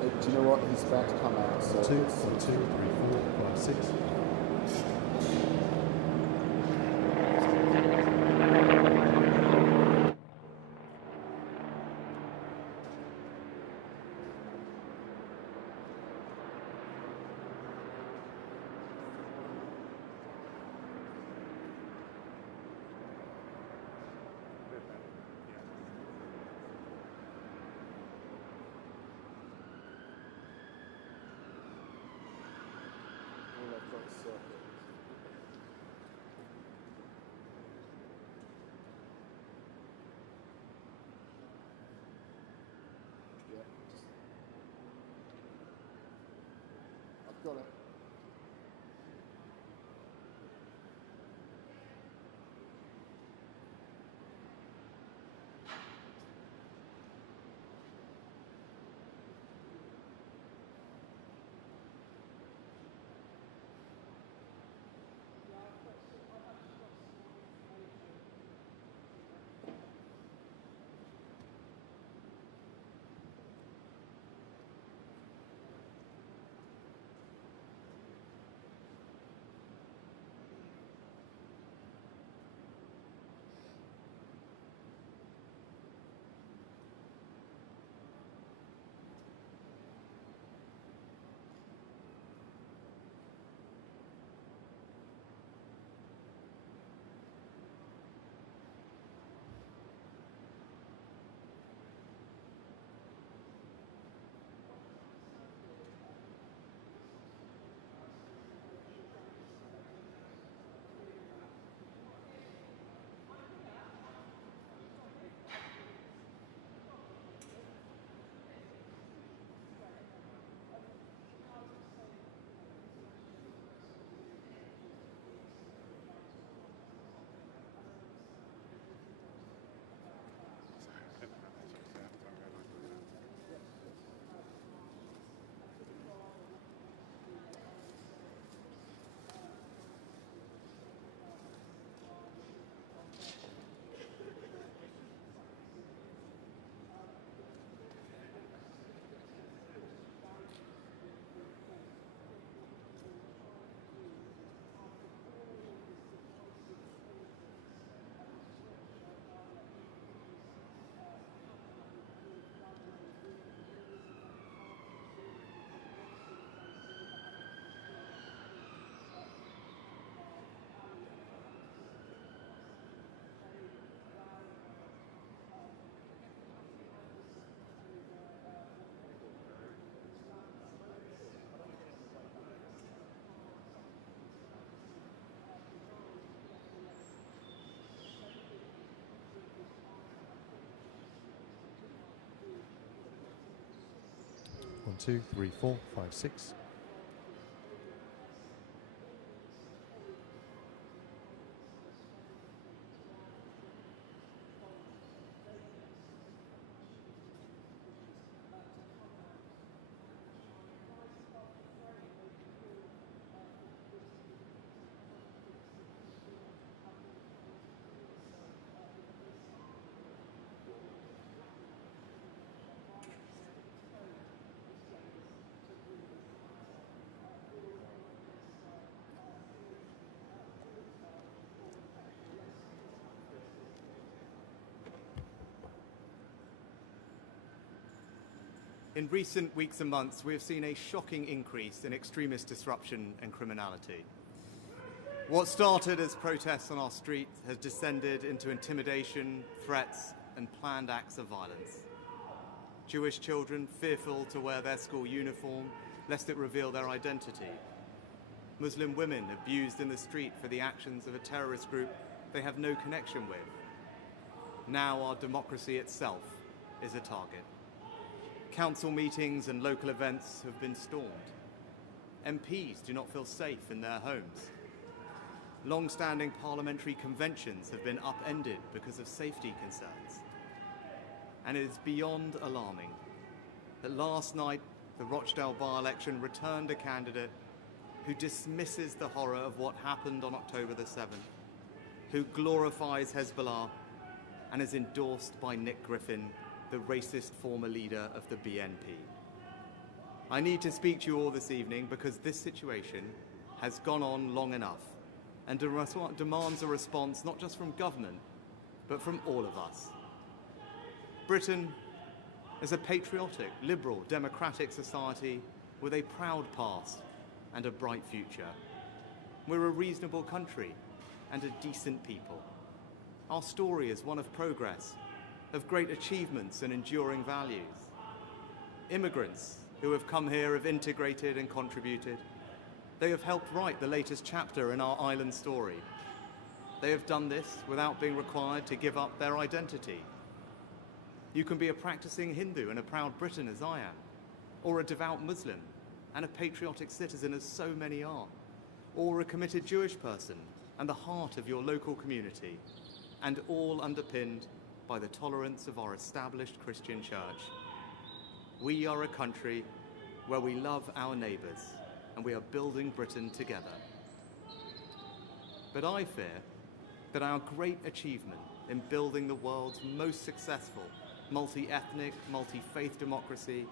Do you know what? He's about to come out. So 2, 1, 2, 3, 4, 5, 6. I've got it. One, 2, 3, 4, 5, 6. In recent weeks and months, we have seen a shocking increase in extremist disruption and criminality. What started as protests on our streets has descended into intimidation, threats, and planned acts of violence. Jewish children fearful to wear their school uniform lest it reveal their identity. Muslim women abused in the street for the actions of a terrorist group they have no connection with. Now our democracy itself is a target. Council meetings and local events have been stormed. MPs do not feel safe in their homes. Long-standing parliamentary conventions have been upended because of safety concerns. And it is beyond alarming that last night the Rochdale by-election returned a candidate who dismisses the horror of what happened on October the 7th, who glorifies Hezbollah and is endorsed by Nick Griffin, the racist former leader of the BNP. I need to speak to you all this evening because this situation has gone on long enough and demands a response not just from government, but from all of us. Britain is a patriotic, liberal, democratic society with a proud past and a bright future. We're a reasonable country and a decent people. Our story is one of progress, of great achievements and enduring values. Immigrants who have come here have integrated and contributed. They have helped write the latest chapter in our island story. They have done this without being required to give up their identity. You can be a practicing Hindu and a proud Briton as I am, or a devout Muslim and a patriotic citizen as so many are, or a committed Jewish person and the heart of your local community, and all underpinned by the tolerance of our established Christian church. We are a country where we love our neighbours and we are building Britain together. But I fear that our great achievement in building the world's most successful multi-ethnic, multi-faith democracy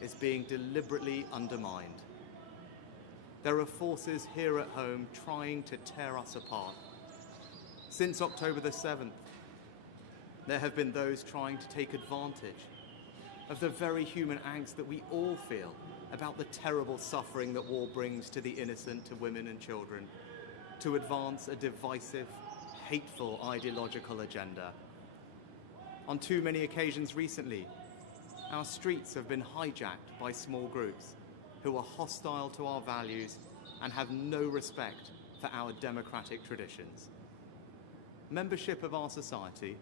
is being deliberately undermined. There are forces here at home trying to tear us apart. Since October the 7th, there have been those trying to take advantage of the very human angst that we all feel about the terrible suffering that war brings to the innocent, to women and children, to advance a divisive, hateful ideological agenda. On too many occasions recently, our streets have been hijacked by small groups who are hostile to our values and have no respect for our democratic traditions. Membership of our society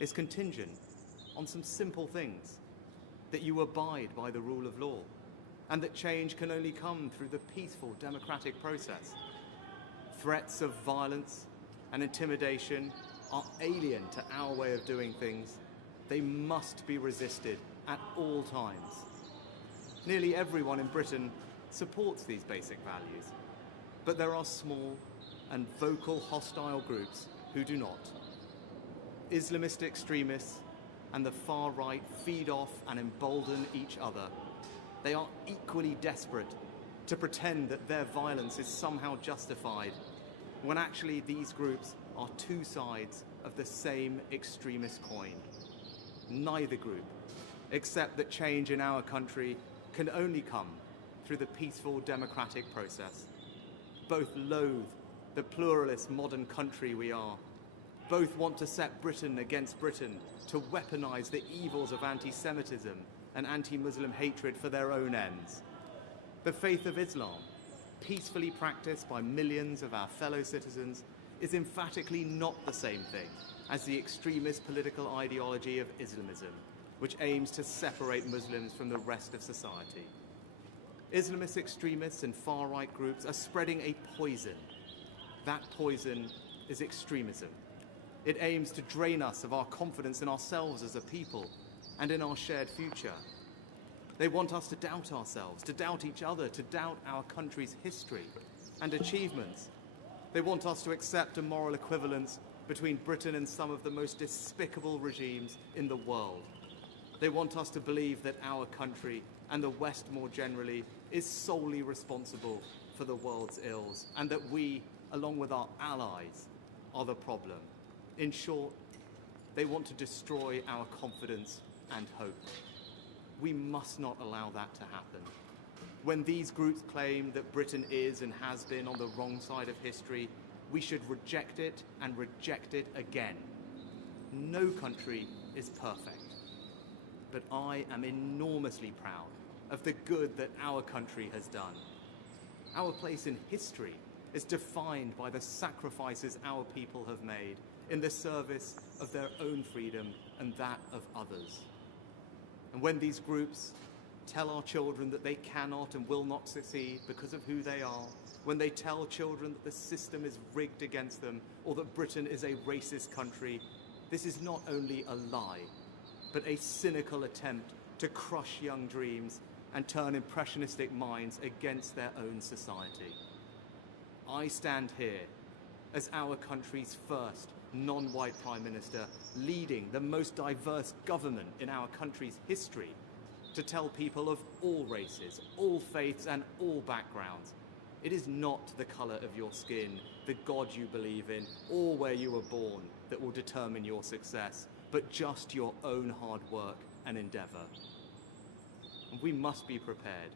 is contingent on some simple things: that you abide by the rule of law, and that change can only come through the peaceful democratic process. Threats of violence and intimidation are alien to our way of doing things. They must be resisted at all times. Nearly everyone in Britain supports these basic values, but there are small and vocal hostile groups who do not. Islamist extremists and the far right feed off and embolden each other. They are equally desperate to pretend that their violence is somehow justified, when actually these groups are two sides of the same extremist coin. Neither group, except that change in our country can only come through the peaceful democratic process. Both loathe the pluralist modern country we are. Both want to set Britain against Britain, to weaponize the evils of anti-Semitism and anti-Muslim hatred for their own ends. The faith of Islam, peacefully practiced by millions of our fellow citizens, is emphatically not the same thing as the extremist political ideology of Islamism, which aims to separate Muslims from the rest of society. Islamist extremists and far-right groups are spreading a poison. That poison is extremism. It aims to drain us of our confidence in ourselves as a people and in our shared future. They want us to doubt ourselves, to doubt each other, to doubt our country's history and achievements. They want us to accept a moral equivalence between Britain and some of the most despicable regimes in the world. They want us to believe that our country, and the West more generally, is solely responsible for the world's ills, and that we, along with our allies, are the problem. In short, they want to destroy our confidence and hope. We must not allow that to happen. When these groups claim that Britain is and has been on the wrong side of history, we should reject it and reject it again. No country is perfect, but I am enormously proud of the good that our country has done. Our place in history is defined by the sacrifices our people have made in the service of their own freedom and that of others. And when these groups tell our children that they cannot and will not succeed because of who they are, when they tell children that the system is rigged against them or that Britain is a racist country, this is not only a lie, but a cynical attempt to crush young dreams and turn impressionistic minds against their own society. I stand here as our country's first non-white Prime Minister, leading the most diverse government in our country's history, to tell people of all races, all faiths, and all backgrounds. It is not the colour of your skin, the God you believe in, or where you were born that will determine your success, but just your own hard work and endeavour. And we must be prepared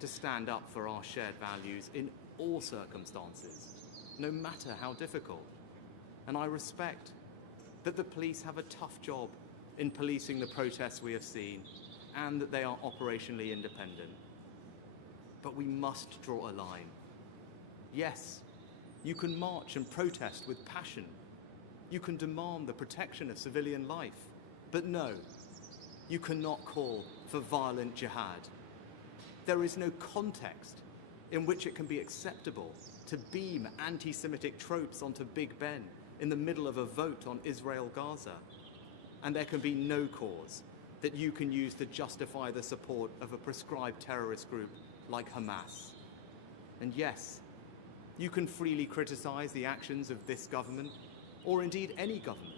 to stand up for our shared values in all circumstances, no matter how difficult. And I respect that the police have a tough job in policing the protests we have seen, and that they are operationally independent. But we must draw a line. Yes, you can march and protest with passion. You can demand the protection of civilian life. But no, you cannot call for violent jihad. There is no context in which it can be acceptable to beam anti-Semitic tropes onto Big Ben in the middle of a vote on Israel-Gaza. And there can be no cause that you can use to justify the support of a prescribed terrorist group like Hamas. And yes, you can freely criticize the actions of this government, or indeed any government.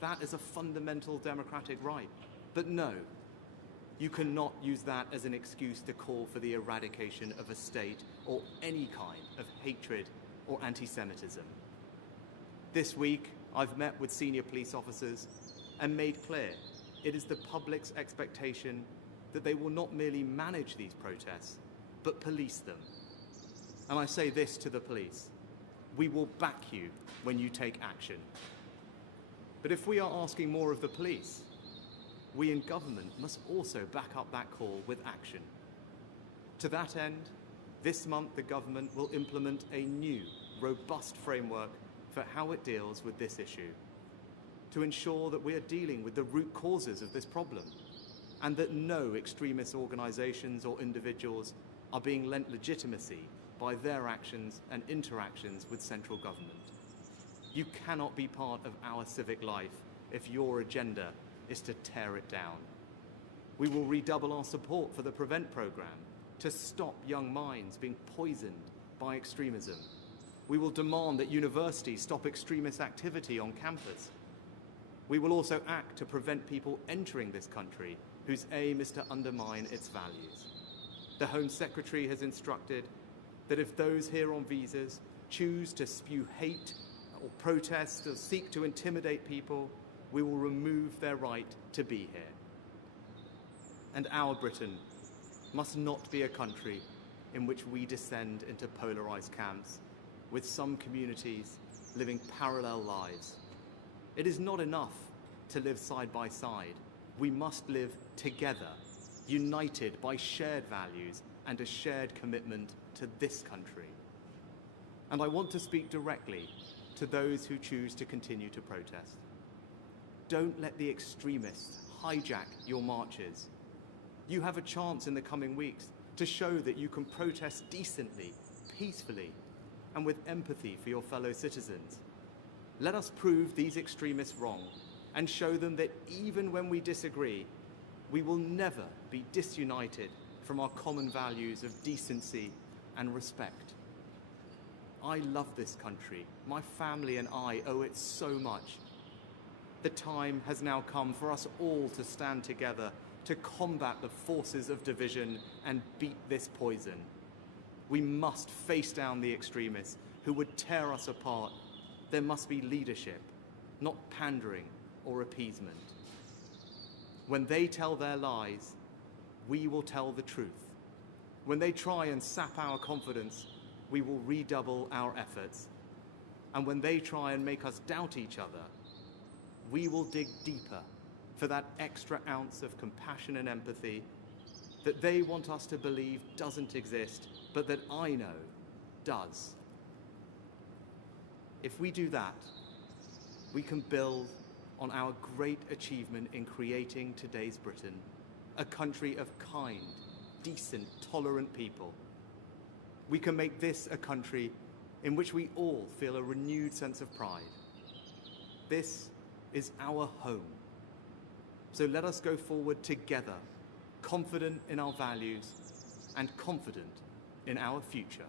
That is a fundamental democratic right. But no, you cannot use that as an excuse to call for the eradication of a state or any kind of hatred or anti-Semitism. This week, I've met with senior police officers and made clear it is the public's expectation that they will not merely manage these protests, but police them. And I say this to the police: we will back you when you take action. But if we are asking more of the police, we in government must also back up that call with action. To that end, this month the government will implement a new, robust framework for how it deals with this issue, to ensure that we are dealing with the root causes of this problem, and that no extremist organisations or individuals are being lent legitimacy by their actions and interactions with central government. You cannot be part of our civic life if your agenda is to tear it down. We will redouble our support for the Prevent programme to stop young minds being poisoned by extremism. We will demand that universities stop extremist activity on campus. We will also act to prevent people entering this country whose aim is to undermine its values. The Home Secretary has instructed that if those here on visas choose to spew hate or protest or seek to intimidate people, we will remove their right to be here. And our Britain must not be a country in which we descend into polarised camps, with some communities living parallel lives. It is not enough to live side by side. We must live together, united by shared values and a shared commitment to this country. And I want to speak directly to those who choose to continue to protest. Don't let the extremists hijack your marches. You have a chance in the coming weeks to show that you can protest decently, peacefully, and with empathy for your fellow citizens. Let us prove these extremists wrong and show them that even when we disagree, we will never be disunited from our common values of decency and respect. I love this country. My family and I owe it so much. The time has now come for us all to stand together to combat the forces of division and beat this poison. We must face down the extremists who would tear us apart. There must be leadership, not pandering or appeasement. When they tell their lies, we will tell the truth. When they try and sap our confidence, we will redouble our efforts. And when they try and make us doubt each other, we will dig deeper for that extra ounce of compassion and empathy that they want us to believe doesn't exist, but that I know does. If we do that, we can build on our great achievement in creating today's Britain, a country of kind, decent, tolerant people. We can make this a country in which we all feel a renewed sense of pride. This is our home. So let us go forward together, confident in our values and confident in our future.